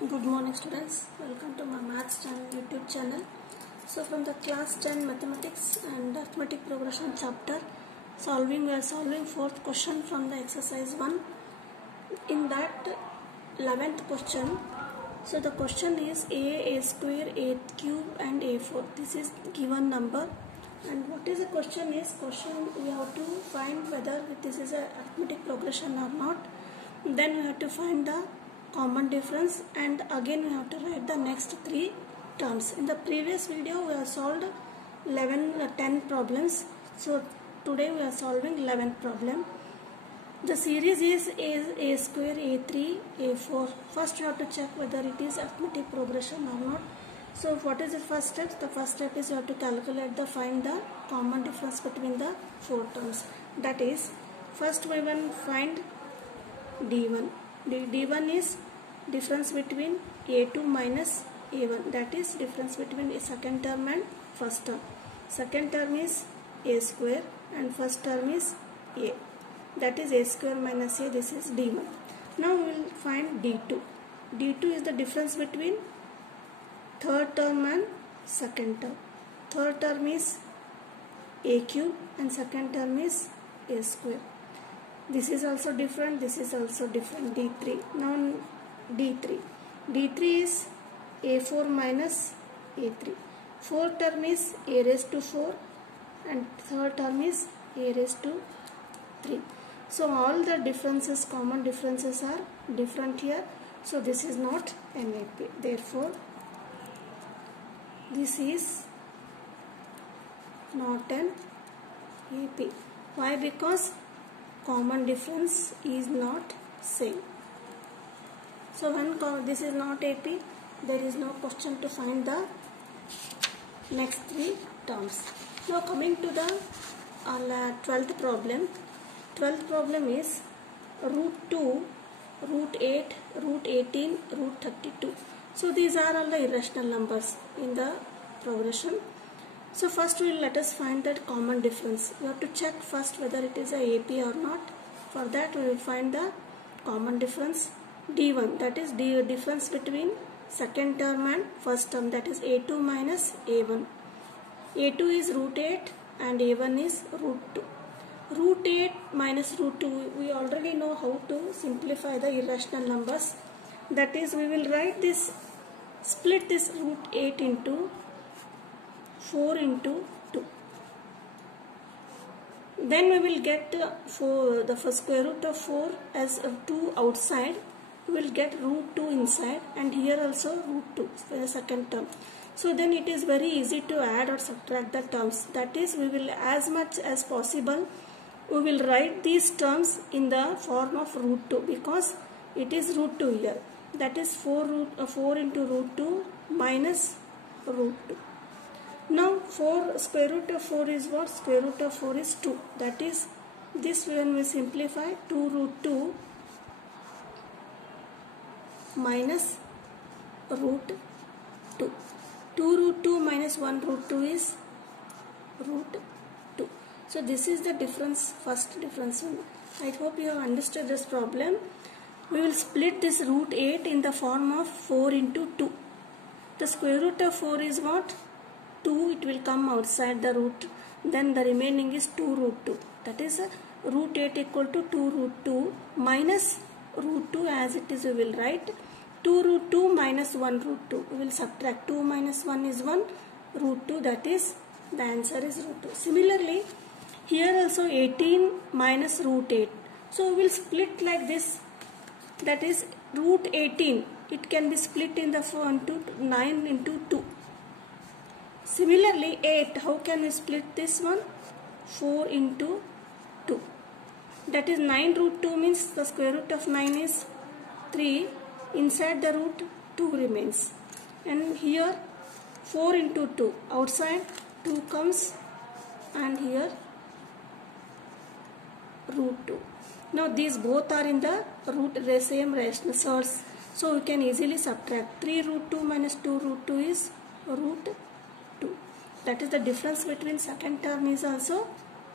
Good morning students, welcome to my maths channel YouTube channel. So from the class 10 mathematics and arithmetic progression chapter we are solving fourth question from the exercise 1. In that 11th question, so the question is a square, a cube and a4. This is given number, and what is the question is, we have to find whether this is a arithmetic progression or not. Then we have to find the common difference, and again we have to write the next three terms. In the previous video we have solved 10 problems, so today we are solving 11th problem. The series is a square, a3, a4. First you have to check whether it is arithmetic progression or not. So what is the first step? The first step is you have to find the common difference between the four terms. That is, first we will find d1. D1 is difference between a2 minus a1, that is difference between a second term and first term. Second term is a square and first term is a, that is a square minus a, this is d1. Now we will find d2. D2 is the difference between third term and second term. Third term is a cube and second term is a square. This is also different, this is also different, d3. Now d3. d3 is a4 minus a3. Fourth term is a raised to 4 and third term is a raised to 3. So all the differences, common differences are different here. So this is not an AP. Therefore, this is not an AP. Why? Because common difference is not same. So when this is not AP, there is no question to find the next three terms. Now coming to the 12th problem. 12th problem is root 2, root 8, root 18, root 32. So these are all the irrational numbers in the progression. So first let us find that common difference. We have to check first whether it is a AP or not. For that we will find the common difference d1, that is the difference between second term and first term, that is a2 minus a1. a2 is root 8 and a1 is root 2. Root 8 minus root 2, we already know how to simplify the irrational numbers. That is, we will write this, split this root 8 into 4 into 2. Then we will get the first square root of 4 as 2 outside. We will get root 2 inside, and here also root 2 for the second term. So then it is very easy to add or subtract the terms. That is, we will, as much as possible, we will write these terms in the form of root 2, because it is root 2 here. That is 4 into root 2 minus root 2. Now square root of 4 is what? Square root of 4 is 2. That is, this when we simplify, 2 root 2 minus root 2. 2 root 2 minus 1 root 2 is root 2. So this is the difference, first difference. I hope you have understood this problem. We will split this root 8 in the form of 4 into 2. The square root of 4 is what? 2, it will come outside the root. Then the remaining is 2 root 2. That is root 8 equal to 2 root 2 minus root 2, as it is we will write 2 root 2 minus 1 root 2. We will subtract 2 minus 1 is 1, root 2, that is the answer is root 2. Similarly, here also 18 minus root 8. So we will split like this, that is root 18. It can be split in the form to 9 into 2. Similarly, 8, how can we split this one? 4 into 2. That is 9 root 2 means the square root of 9 is 3. Inside the root 2 remains. And here 4 into 2. Outside 2 comes, and here root 2. Now these both are in the same rational source. So we can easily subtract. 3 root 2 minus 2 root 2 is root 2. That is the difference between second term is also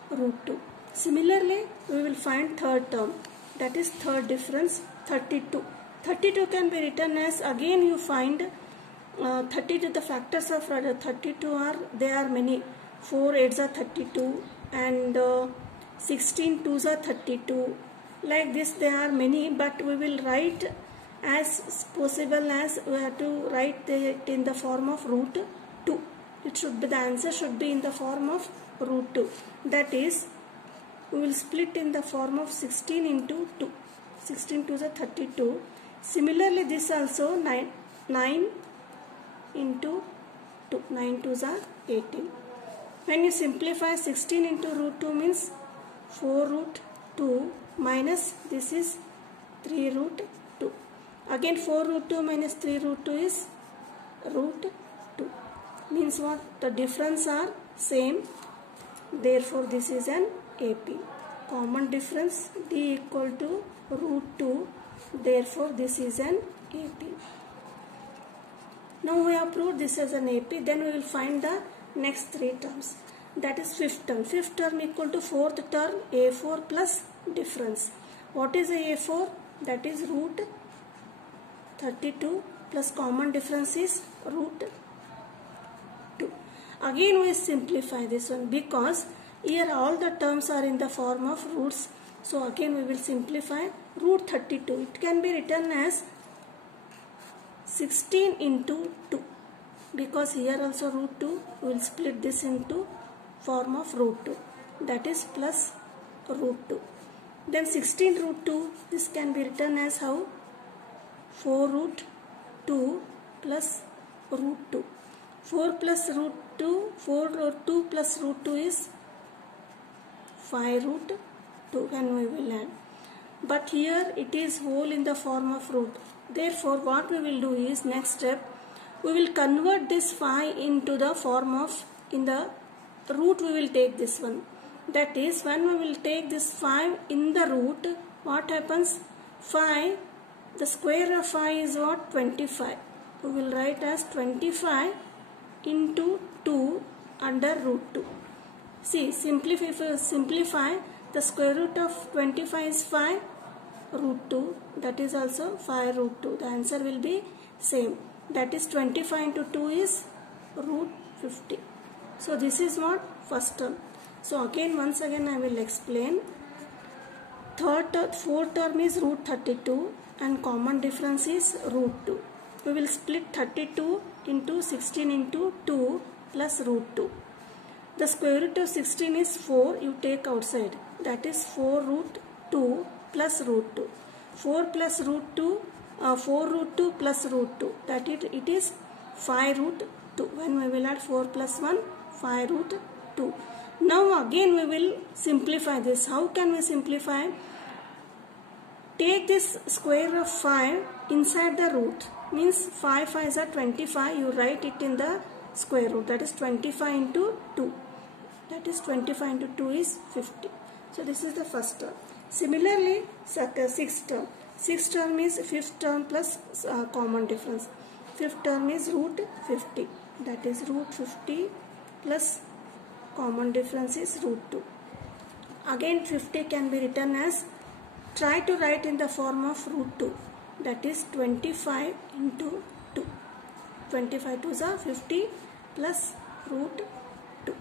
root 2. Similarly, we will find third term. That is third difference, 32. 32 can be written as, again you find 32, the factors of 32 are, they are many. 4 8s are 32 and 16 2s are 32. Like this they are many, but we will write as possible as we have to write it in the form of root 2. It should be, the answer should be in the form of root 2. That is, we will split in the form of 16 into 2. 16 2s are 32. Similarly, this also 9 into 2. 9 2s are 18. When you simplify, 16 into root 2 means 4 root 2 minus this is 3 root 2. Again 4 root 2 minus 3 root 2 is root 2. Means what? The difference are same. Therefore, this is an AP. Common difference D equal to root 2. Therefore, this is an AP. Now we have proved this as an AP. Then we will find the next 3 terms. That is fifth term. Fifth term equal to fourth term A4 plus difference. What is A4? That is root 32 plus common difference is root 2. Again we simplify this one because here all the terms are in the form of roots. So again we will simplify root 32. It can be written as 16 into 2. Because here also root 2, we will split this into form of root 2. That is plus root 2. Then 16 root 2, this can be written as how? 4 root 2 plus root 2. 4 plus root 2, 4 root 2 plus root 2 is 5 root 2, and we will add. But here it is whole in the form of root. Therefore, what we will do is, next step, we will convert this 5 into the form of, in the root we will take this one. That is, when we will take this 5 in the root, what happens? 5, the square of 5 is what? 25. We will write as 25 into 2 under root 2. See, simplify, the square root of 25 is 5 root 2. That is also 5 root 2. The answer will be same. That is 25 into 2 is root 50. So this is what? First term. So again, once again I will explain. Fourth term is root 32 and common difference is root 2. We will split 32 into 16 into 2 plus root 2. The square root of 16 is 4. You take outside. That is 4 root 2 plus root 2. 4 plus root 2, 4 root 2 plus root 2. That it is 5 root 2. When we will add 4 plus 1, 5 root 2. Now again we will simplify this. How can we simplify? Take this square of 5 inside the root. Means 5 5s are 25. You write it in the square root. That is 25 into 2. That is 25 into 2 is 50. So this is the first term. Similarly, sixth term. Sixth term is fifth term plus common difference. Fifth term is root 50. That is root 50 plus common difference is root 2. Again 50 can be written as, try to write in the form of root 2. That is 25 into 2. 25 2s are 50 plus root 2.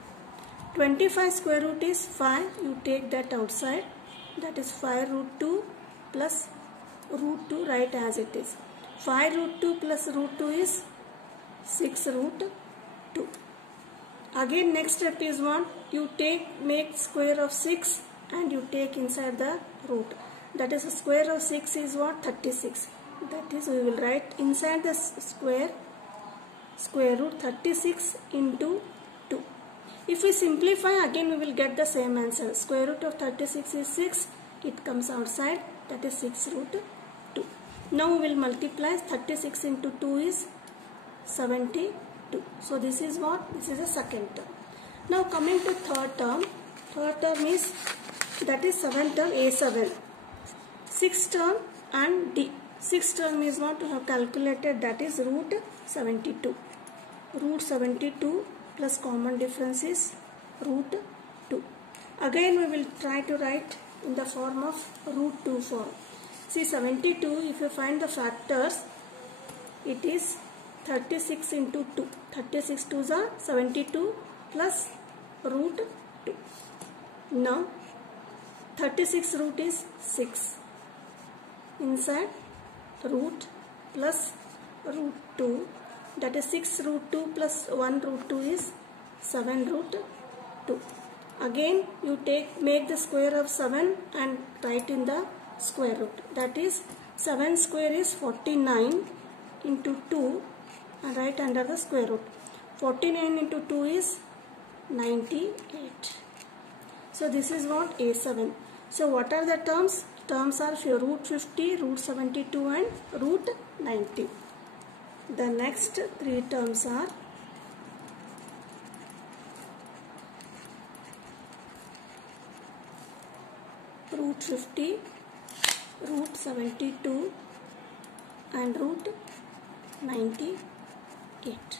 25 square root is 5. You take that outside. That is 5 root 2 plus root 2, write as it is. 5 root 2 plus root 2 is 6 root 2. Again next step is what? You make square of 6 and you take inside the root. That is, the square of 6 is what? 36. That is, we will write inside the square root 36 into 2. If we simplify, again we will get the same answer. Square root of 36 is 6. It comes outside. That is 6 root 2. Now we will multiply. 36 into 2 is 72. So this is what? This is the second term. Now coming to third term. Third term is, that is seventh term, A7. Sixth term and D. Sixth term is what we have calculated. That is root 72. Root 72 plus common difference is root 2. Again we will try to write in the form of root 2 form. See 72, if you find the factors, it is 36 into 2. 36 2s are 72 plus root 2. Now 36 root is 6. Inside root plus root 2, that is 6 root 2 plus 1 root 2 is 7 root 2. Again you make the square of 7 and write in the square root. That is 7 square is 49 into 2 and write under the square root. 49 into 2 is 98. So this is what A7. So what are the terms? Terms are root 50, root 72 and root 90. The next three terms are root 50, root 72 and root 98.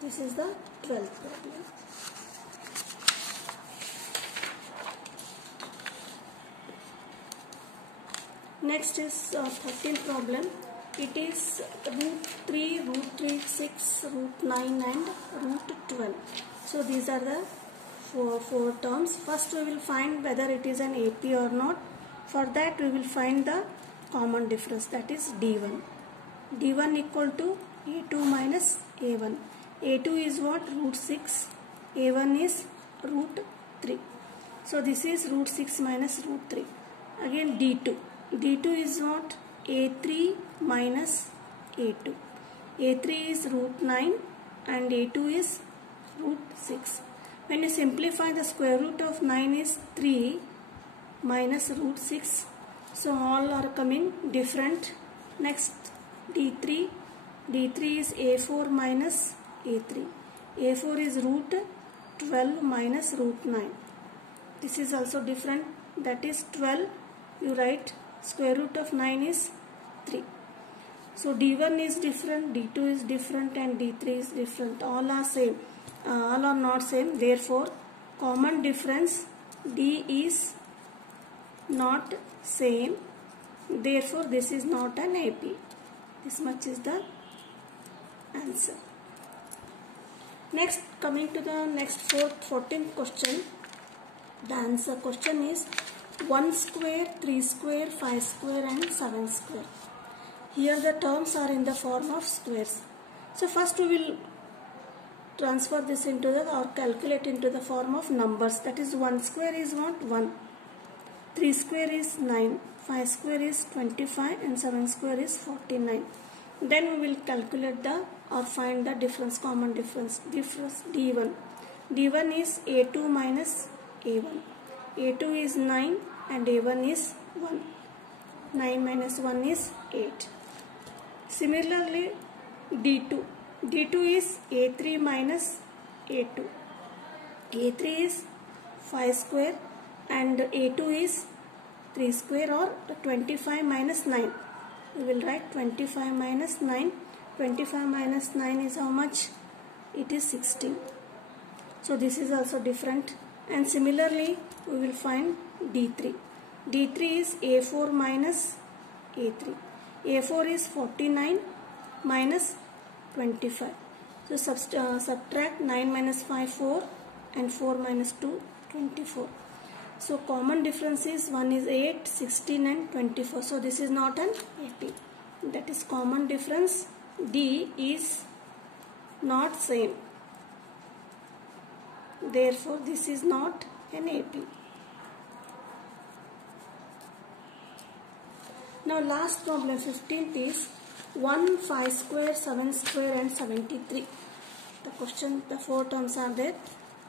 This is the 12th problem. Next is 13th problem. It is root 3, root 6, root 9 and root 12. So these are the four terms. First we will find whether it is an AP or not. For that we will find the common difference, that is D1. D1 equal to A2 minus A1. A2 is what? Root 6. A1 is root 3. So this is root 6 minus root 3. Again D2. D2 is what? A3 minus A2. A3 is root 9 and A2 is root 6. When you simplify, the square root of 9 is 3 minus root 6. So all are coming different. Next D3. D3 is A4 minus A3. A4 is root 12 minus root 9. This is also different. That is 12. You write square root of 9 is 3. So D1 is different, D2 is different and D3 is different. All are same. All are not same. Therefore, common difference D is not same. Therefore, this is not an AP. This much is the answer. Next, coming to the next 14th question. The answer question is 1 square, 3 square, 5 square and 7 square. Here the terms are in the form of squares. So first we will transfer this into the or calculate into the form of numbers. That is 1 square is what? 1. 3 square is 9. 5 square is 25 and 7 square is 49. Then we will calculate the or find the difference, common difference. Difference D1. D1 is A2 minus A1. A2 is 9 and A1 is 1. 9 minus 1 is 8. Similarly, D2. D2 is A3 minus A2. A3 is 5 square and A2 is 3 square or 25 minus 9. We will write 25 minus 9. 25 minus 9 is how much? It is 16. So this is also different. And similarly, we will find D3. D3 is A4 minus A3. A4 is 49 minus 25. So subtract 9 minus 5, 4 and 4 minus 2, 24. So common difference is 1 is 8, 16 and 24. So this is not an AP. That is common difference. D is not same. Therefore, this is not an AP. Now last problem, 15th is 1, 5 square, 7 square and 73. The question, the four terms are there.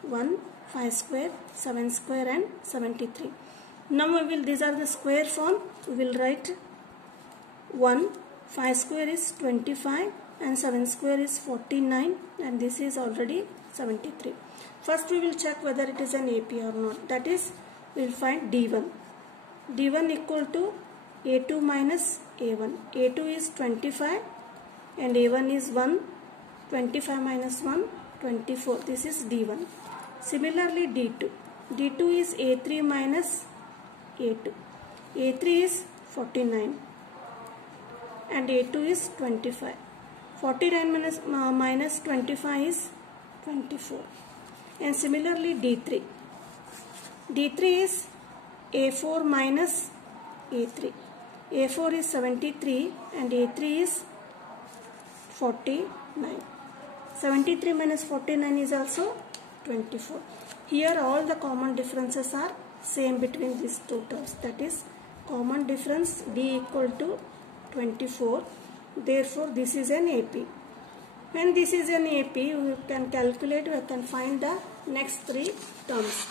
1, 5 square, 7 square and 73. Now we will, these are the square form. We will write 1, 5 square is 25 and 7 square is 49 and this is already 73. First we will check whether it is an AP or not. That is, we will find D1. D1 equal to A2 minus A1. A2 is 25 and A1 is 1. 25 minus 1, 24. This is D1. Similarly D2. D2 is A3 minus A2. A3 is 49 and A2 is 25. 49 minus 25 is 24. And similarly D3. D3 is A4 minus A3. A4 is 73 and A3 is 49. 73 minus 49 is also 24. Here all the common differences are same between these two terms. That is common difference D equal to 24. Therefore this is an AP. When this is an AP, we can calculate, we can find the next three terms.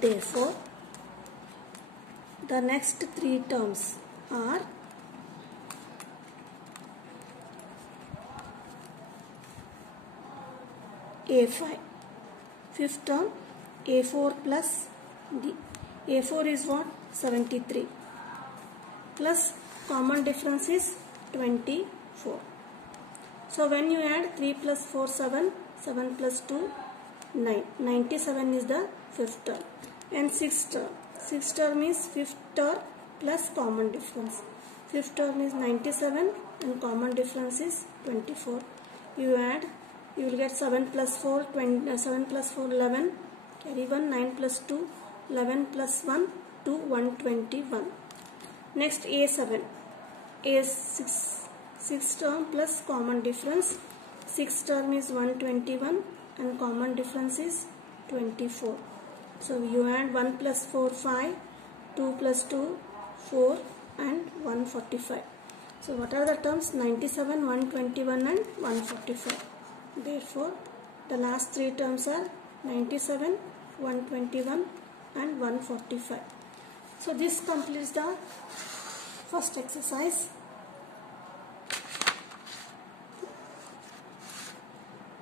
Therefore the next three terms are A5. Fifth term A4 plus D. A4 is what? 73 plus common difference is 24. So when you add 3 plus 4 7, 7 plus 2 9. 97 is the fifth term. And sixth term. Sixth term is fifth term plus common difference. Fifth term is 97 and common difference is 24. You add, you will get 7 plus 4, 7 plus 4, 11. Carry 1, 9 plus 2, 11 plus 1, 2, 121. Next A7. A6. Sixth term plus common difference. Sixth term is 121 and common difference is 24. So you add 1 plus 4, 5, 2 plus 2, 4 and 145. So what are the terms? 97, 121 and 145. Therefore the last three terms are 97, 121 and 145. So this completes the first exercise.